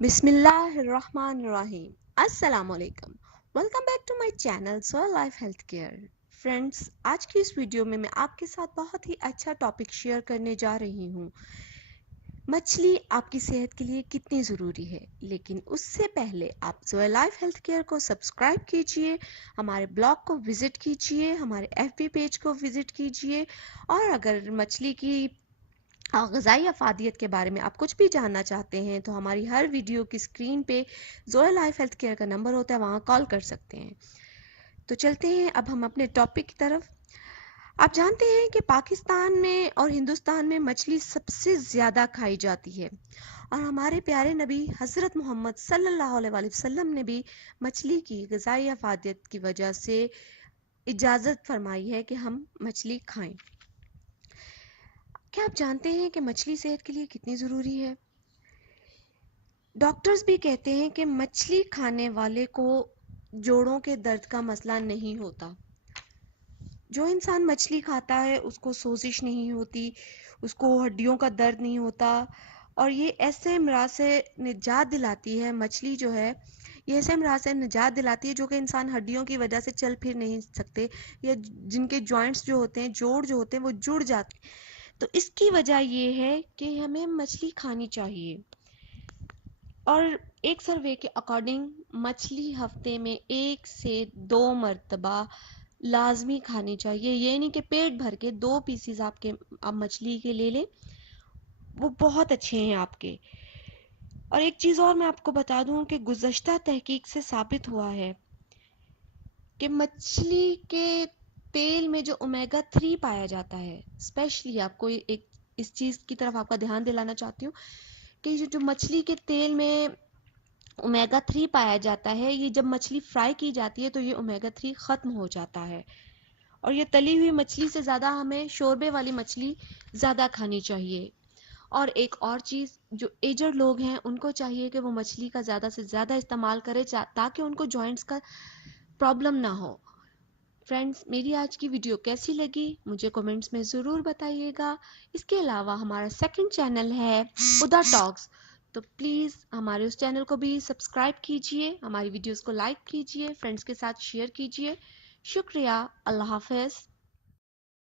بسم اللہ الرحمن الرحیم. السلام علیکم. Welcome back to my channel سوئل لائف ہیلتھ کیئر. فرینڈس، آج کی اس ویڈیو میں آپ کے ساتھ بہت ہی اچھا ٹاپک شیئر کرنے جا رہی ہوں. مچھلی آپ کی صحت کے لیے کتنی ضروری ہے، لیکن اس سے پہلے آپ سوئل لائف ہیلتھ کیئر کو سبسکرائب کیجئے، ہمارے بلاگ کو وزٹ کیجئے، ہمارے ایف بی پیج کو وزٹ کیجئے، اور اگر مچھلی کی غذائی افادیت کے بارے میں آپ کچھ بھی جاننا چاہتے ہیں تو ہماری ہر ویڈیو کی اسکرین پہ زویا لائف ہیلتھ کیئر کا نمبر ہوتا ہے، وہاں کال کر سکتے ہیں. تو چلتے ہیں اب ہم اپنے ٹاپک کی طرف. آپ جانتے ہیں کہ پاکستان میں اور ہندوستان میں مچھلی سب سے زیادہ کھائی جاتی ہے، اور ہمارے پیارے نبی حضرت محمد صلی اللہ علیہ وآلہ وسلم نے بھی مچھلی کی غذائی افادیت کی وجہ سے اجازت فرمائی ہے کہ ہم مچھلی کھائیں. کیا آپ جانتے ہیں کہ مچھلی صحت کے لیے کتنی ضروری ہے؟ ڈاکٹرز بھی کہتے ہیں کہ مچھلی کھانے والے کو جوڑوں کے درد کا مسئلہ نہیں ہوتا. جو انسان مچھلی کھاتا ہے اس کو سوزش نہیں ہوتی، اس کو ہڈیوں کا درد نہیں ہوتا، اور یہ ایسے امراض سے نجات دلاتی ہے. مچھلی جو ہے یہ ایسے امراض سے نجات دلاتی ہے جو کہ انسان ہڈیوں کی وجہ سے چل پھر نہیں سکتے، یا جن کے جوائنٹس جو ہوتے ہیں، جوڑ جو ہوتے ہیں وہ جڑ جاتے ہیں. تو اس کی وجہ یہ ہے کہ ہمیں مچھلی کھانی چاہیے. اور ایک سروے کے اکارڈنگ مچھلی ہفتے میں 1 سے 2 مرتبہ لازمی کھانی چاہیے. یہ نہیں کہ پیٹ بھر کے 2 پیسز آپ مچھلی کے لے لیں، وہ بہت اچھے ہیں آپ کے. اور ایک چیز اور میں آپ کو بتا دوں کہ گزشتہ تحقیق سے ثابت ہوا ہے کہ مچھلی کے تیل میں جو اومیگا 3 پایا جاتا ہے، اسپیشلی آپ کو ایک اس چیز کی طرف آپ کا دھیان دلانا چاہتی ہوں کہ جو مچھلی کے تیل میں اومیگا 3 پایا جاتا ہے، یہ جب مچھلی فرائی کی جاتی ہے تو یہ اومیگا 3 ختم ہو جاتا ہے. اور یہ تلی ہوئی مچھلی سے زیادہ ہمیں شوربے والی مچھلی زیادہ کھانی چاہیے. اور ایک اور چیز، جو ایجر لوگ ہیں ان کو چاہیے کہ وہ مچھلی کا زیادہ سے زیادہ استعمال کرے تاکہ ان کو جوائنٹس کا پرابلم نہ ہو. فرینڈز، میری آج کی ویڈیو کیسی لگی مجھے کومنٹس میں ضرور بتائیے گا. اس کے علاوہ ہمارا سیکنڈ چینل ہے خدا ٹاکس، تو پلیز ہمارے اس چینل کو بھی سبسکرائب کیجئے، ہماری ویڈیوز کو لائک کیجئے، فرینڈز کے ساتھ شیئر کیجئے. شکریہ. اللہ حافظ.